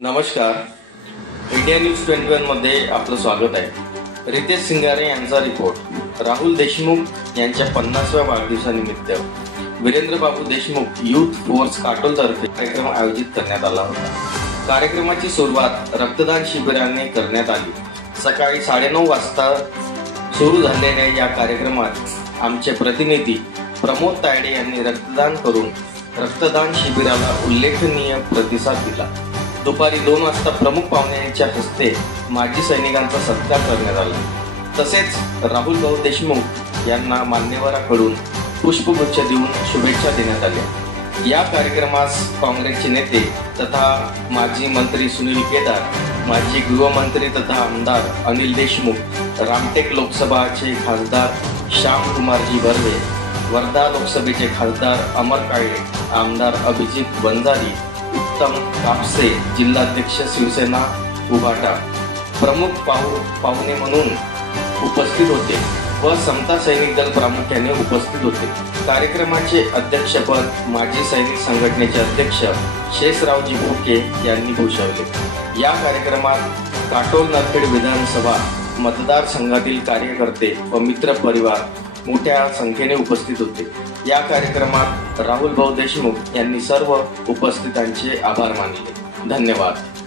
नमस्कार, India news 21 मध्ये आपलं स्वागत आहे। रितेश सिंगारे यांचा रिपोर्ट। राहुल देशमुख यांच्या 50व्या वाढदिवसानिमित्त वीरेंद्र बाबू देशमुख यूथ फोर्स काटोल तर्फे कार्यक्रम आयोजित करण्यात आला होता। कार्यक्रमाची सुरुवात रक्तदान शिबिराने करण्यात आली। सकाळी 9:30 वाजता सुरू झालेल्या या कार्यक्रमात आमचे प्रतिनिधी प्रमोद तायडे यांनी रक्तदान करून रक्तदान शिबिराला उल्लेखनीय प्रतिसाद दिला। दुपारी 2 वाजता प्रमुख पाहुण्यांच्या हस्ते माजी सैनिकांचा सत्कार करण्यात आला। तसेच राहुल भाऊ देशमुख यांना मान्यवरांकडून पुष्पगुच्छ देऊन शुभेच्छा देण्यात आल्या। या कार्यक्रमास काँग्रेसचे नेते तथा माजी मंत्री सुनील केदार, माजी गृहमंत्री तथा आमदार अनिल देशमुख, रामटेक लोकसभाचे खासदार श्यामकुमारजी बर्वे, वर्धा लोकसभेचे खासदार अमर काळे, आमदार अभिजित वंजारी, उत्तम कापसे, जिल्हाध्यक्ष शिवसेना उभाटा प्रमुख पाहुणे म्हणून उपस्थित होते व समता सैनिक दल प्रामुख्याने उपस्थित होते। कार्यक्रमाचे अध्यक्षपद माजी सैनिक संघटनेचे अध्यक्ष शेषरावजी भोके यांनी भूषवले। या कार्यक्रमात काटोल नरखेड विधानसभा मतदारसंघातील कार्यकर्ते व मित्र परिवार मोठ्या संख्येने उपस्थित होते। या कार्यक्रमात राहुल भाऊ देशमुख यांनी सर्व उपस्थितांचे आभार मानले। धन्यवाद।